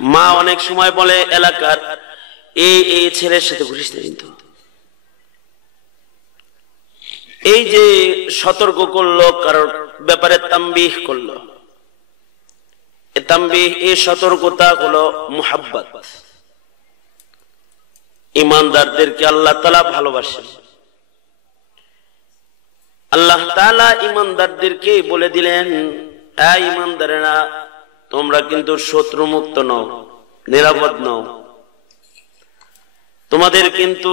মা অনেক সময় বলে এলাকার এই ছেলের সাথে ঘুরিস না, কিন্তু এই যে সতর্ক করলো, কারোর ব্যাপারে তাম্বিহ করলো, এই তাম্বিহ, এই সতর্কতা হলো মুহাব্বত। ইমানদারদেরকে আল্লাহ তাআলা ভালোবাসেন। আল্লাহ তাআলা ইমানদারদেরকে বলে দিলেন, এই ইমানদারেরা, তোমরা কিন্তু শত্রু মুক্ত নও, নিরাপদ নও, তোমাদের কিন্তু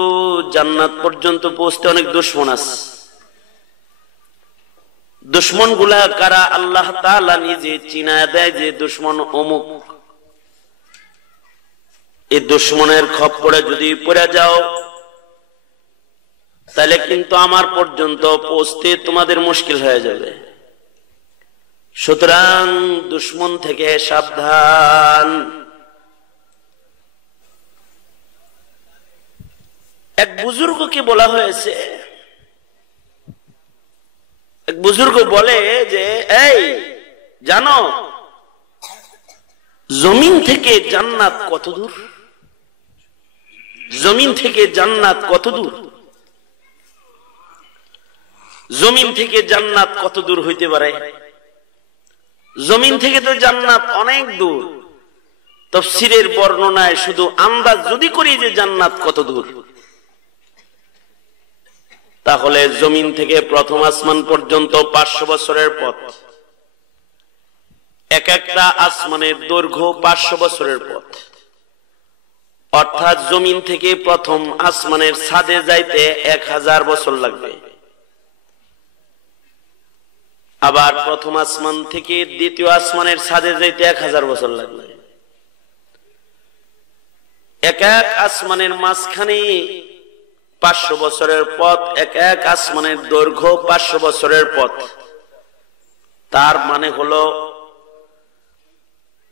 জান্নাত পর্যন্ত পৌঁছতে অনেক দুশমন আছে। দুশমন গুলা কারা? আল্লাহ তাআলা নিজে চিনায় দেয় যে দুশমন অমুক। এই দুশমনের খপ্পরে যদি পড়ে যাও, তাহলে কিন্তু আমার পর্যন্ত পৌঁছতে তোমাদের মুশকিল হয়ে যাবে। সুতরাং দুশমন থেকে সাবধান। এক বুজুর্গকে বলা হয়েছে, এক বুজুর্গ বলে যে, এই জানো জমিন থেকে জান্নাত কত দূর? জমিন থেকে জান্নাত কত দূর? জমিন থেকে জান্নাত কত দূর হইতে পারে? জমিন থেকে তো জান্নাত অনেক দূর। তাফসীরের বর্ণনায় শুধু আন্দাজ যদি করি যে জান্নাত কত দূর, তাহলে জমিন থেকে প্রথম আসমান পর্যন্ত 500 বছরের পথ। এক একটা আসমানের দৈর্ঘ্য 500 বছরের পথ। অর্থাৎ জমিন থেকে প্রথম আসমানের ছাদে যাইতে 1000 বছর লাগবে। আবার প্রথম আসমান থেকে দ্বিতীয় আসমানের ছাদে যাইতে 1000 বছর লাগবে। এক এক আসমানের মাঝখানে 500 বছরের পথ, এক এক আসমানের দৈর্ঘ্য 500 বছরের পথ। তার মানে হলো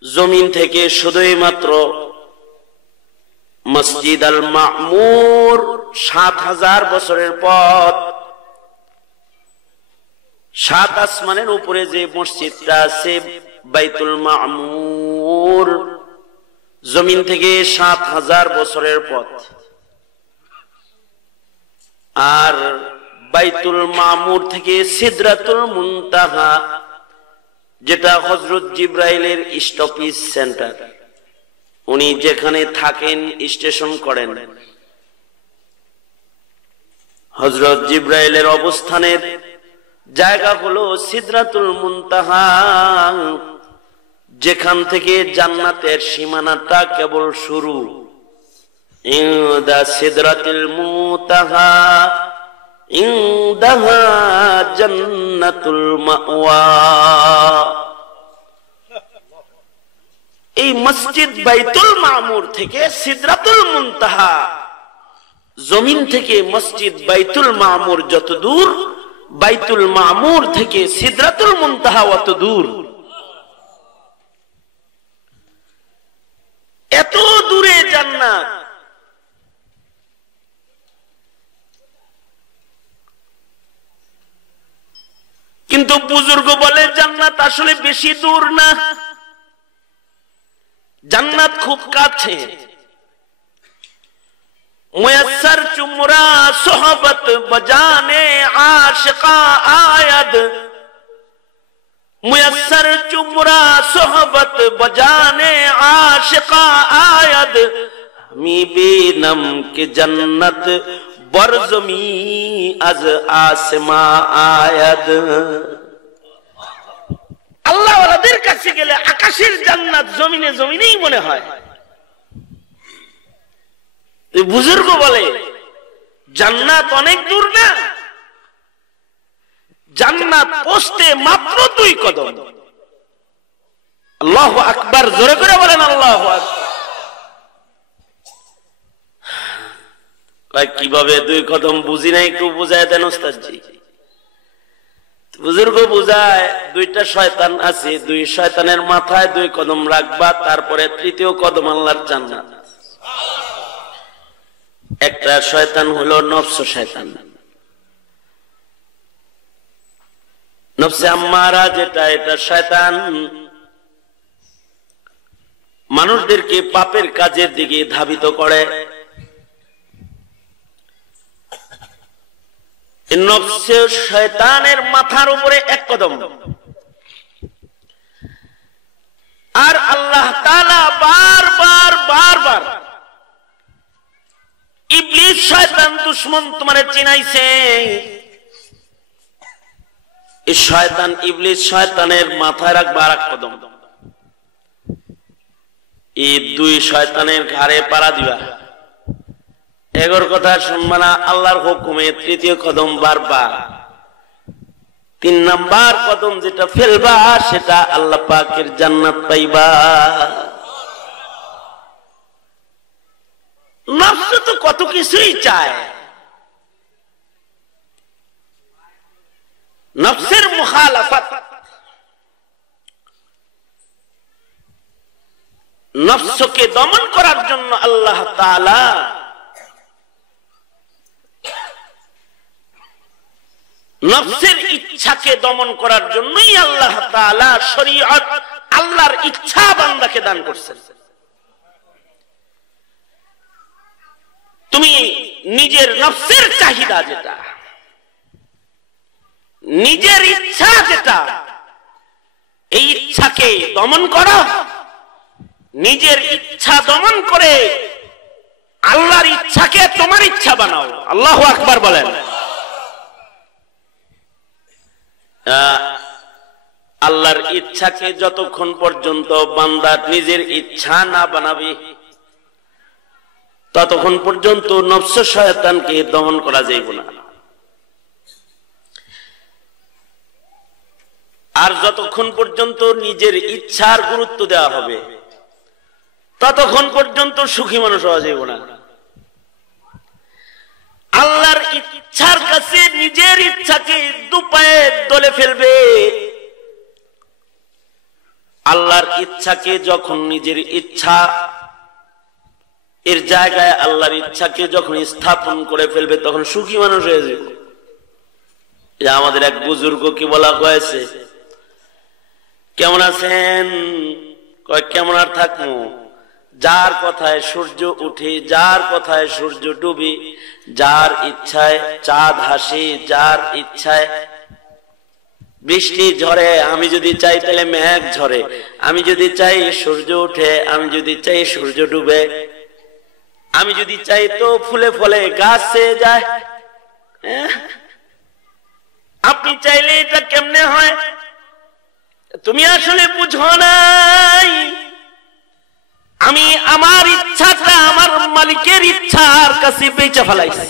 জমিন থেকে শুধুই মাত্র মসজিদ আল মামুর 7000 বছরের পথ। 7 আসমানের উপরে যে মসজিদটা আছে বাইতুল মামুর, জমিন থেকে 7000 বছরের পথ। আর বাইতুল মামুর থেকে সিদরাতুল মুনতাহা, যেটা হযরত জিবরাইলের স্টপেজ সেন্টার, উনি যেখানে থাকেন, স্টেশন করেন, হযরত জিবরাইলের অবস্থানের জায়গা হলো সিদরাতুল মুনতাহা, যেখান থেকে জান্নাতের সীমানাটা কেবল শুরু। ইনদা সিদরাতুল মুনতাহা ইনদাহা জান্নাতুল মাওয়া। এই মসজিদ বাইতুল মামুর থেকে সিদরাতুল মুনতাহা, জমিন থেকে মসজিদ বাইতুল মামুর যত দূর, বাইতুল মামুর থেকে সিদরাতুল মুনতাহা অত দূর। এত দূরে জান্নাত। কিন্তু বুজুর্গ বলে জান্নাত আসলে বেশি দূর না, জান্নাত খুব কাছে। মুয়াসসার চুমরা সোহবত বজানে আশিকা আয়াদ, মুয়াসসার চুমরা সোহবত বজানে আশিকা আয়াদ, আমি বেনম কে জান্নাত বরজমি আজ আসমা আয়াদ। আল্লাহ ওয়ালাদের কাছে গেলে আকাশের জান্নাত জমিনে জমিনেই মনে হয়। বুজুর্গ বলে জান্নাত অনেক দূর না, জান্নাত পৌঁছতে মাত্র 2 কদম। আল্লাহু আকবার, জোরে করে বলেন আল্লাহু আকবার। কিভাবে 2 কদম বুঝি নাই, একটু বুঝায় দেন ওস্তাদজি। বুজুর্গ বুঝায়, 2টা শয়তান আছে, 2 শয়তানের মাথায় 2 কদম রাখবা, তারপরে 3য় কদম আল্লাহর জান্নাত। একটা শয়তান হলো নফস শয়তান, নফসে আম্মারা, যেটা এটা শয়তান মানুষদেরকে পাপের কাজের দিকে ধাবিত করে। নফসে শয়তানের মাথার উপরে এক কদম। আর আল্লাহ তাআলা বারবার ইবলিস শয়তান দুশমন তোমারে চিনাইছে। এই শয়তান ইবলিস শয়তানের মাথায় রাখবা আর এক কদম। এই দুই শয়তানের ঘাড়ে পাড়া দিবা। এগোর কথা শুনবা না, আল্লাহর হুকুমে তৃতীয় কদম বারবার। 3 নাম্বার কদম যেটা ফেলবা সেটা আল্লাহ পাকের জান্নাত পাইবা। নফস তো কত কিছুই চায়। নফসের মুখালাফাত, নফসকে দমন করার জন্য আল্লাহ তাআলা নফসের ইচ্ছাকে দমন করার জন্যই আল্লাহ তাআলা শরীয়ত, আল্লাহর ইচ্ছা বান্দাকে দান করছেন। তুমি নিজের নফসের চাহিদা যেটা, নিজের ইচ্ছা যেটা, এই ইচ্ছাকে দমন করো। নিজের ইচ্ছা দমন করে আল্লাহর ইচ্ছাকে তোমার ইচ্ছা বানাও। আল্লাহু আকবার বলেন। আল্লাহর ইচ্ছাকে যতক্ষণ পর্যন্ত বান্দা নিজের ইচ্ছা না বানাবে ততক্ষণ পর্যন্ত নফস শয়তানকে দমন করা যাইবে না। আর যতক্ষণ পর্যন্ত নিজের ইচ্ছার গুরুত্ব দেওয়া হবে ততক্ষণ পর্যন্ত সুখী মানুষ হওয়া যাইবে না। আল্লাহর ইচ্ছার কাছে নিজের ইচ্ছাকে দুপায়ে দলে ফেলবে। আল্লাহর ইচ্ছাকে যখন নিজের ইচ্ছা এর জায়গায় আল্লাহর ইচ্ছাকে যখন স্থাপন করে ফেলবে তখন সুখী মানুষ হয়ে যাবে। আমাদের এক বুজুর্গ কি বলা হয়েছে, কেমন আছেন? কয় কেমন আর থাকবো, যার কথায় সূর্য উঠে, যার কথায় সূর্য ডুবে, যার ইচ্ছায় চাঁদ হাসে, যার ইচ্ছায় বৃষ্টি ঝরে, আমি যদি চাই তাহলে মেঘ ঝরে, আমি যদি চাই সূর্য উঠে, আমি যদি চাই সূর্য ডুবে, আমি যদি চাই তো ফুলে ফলে গাছে যায়। আপনি চাইলে এটা কেমনে হয়? তুমি আসলে বুঝো নাই। আমি আমার ইচ্ছাটা আমার মালিকের ইচ্ছার কাছে বেচে ফেলাইছি।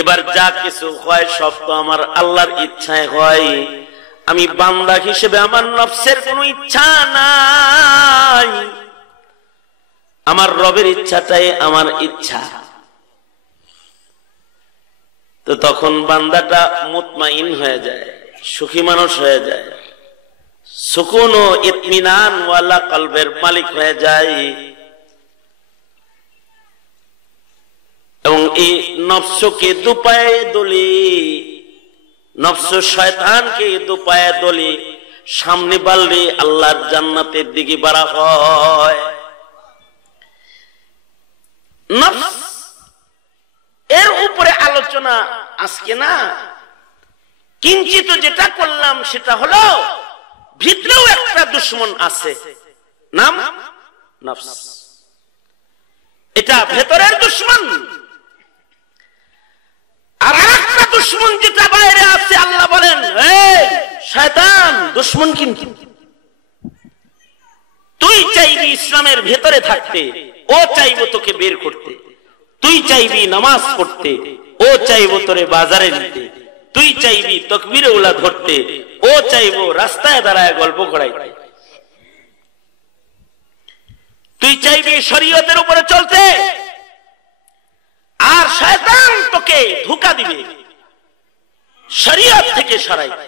এবার যা কিছু হয় সব তো আমার আল্লাহর ইচ্ছায় হয়। আমি বান্দা হিসেবে আমার নফসের কোনো ইচ্ছা নাই, আমার রবের ইচ্ছাটাই আমার ইচ্ছা। তো তখন বান্দাটা মুতমাইন হয়ে যায়, সুখী মানুষ হয়ে যায়, সুকুন ও ইতমিনান ওয়ালা কলবের মালিক হয়ে যায়। এবং এই নফসকে দুপায়ে দলি, নফস শয়তানকে দুপায়ে দলি সামনে বাড়লে আল্লাহর জান্নাতের দিকে বাড়া হয়। নফস এর উপরে আলোচনা আজকে না, কিঞ্চিত যেটা করলাম সেটা হলো ভিতরেও একটা দুশমন আছে, নাম নফস। এটা ভেতরের দুশমন। আর আরেকটা দুশমন যেটা বাইরে আছে, আল্লাহ বলেন এই শয়তান দুশমন। কিন্তু তুই চাইবি ইসলামের ভেতরে থাকতে, ও চাইবো তোকে বের করতে। তুই চাইবি নামাজ পড়তে, ও চাইবো তোরে বাজারে নিতে। তুই চাইবি তাকবীরে উলা ধরতে, ও চাইবো রাস্তায় দাঁড়ায় গল্প করাইতে। তুই চাইবি শরীয়তের উপরে চলতে, আর শয়তান তোকে ধোঁকা দিবে শরীয়ত থেকে সরাইতে।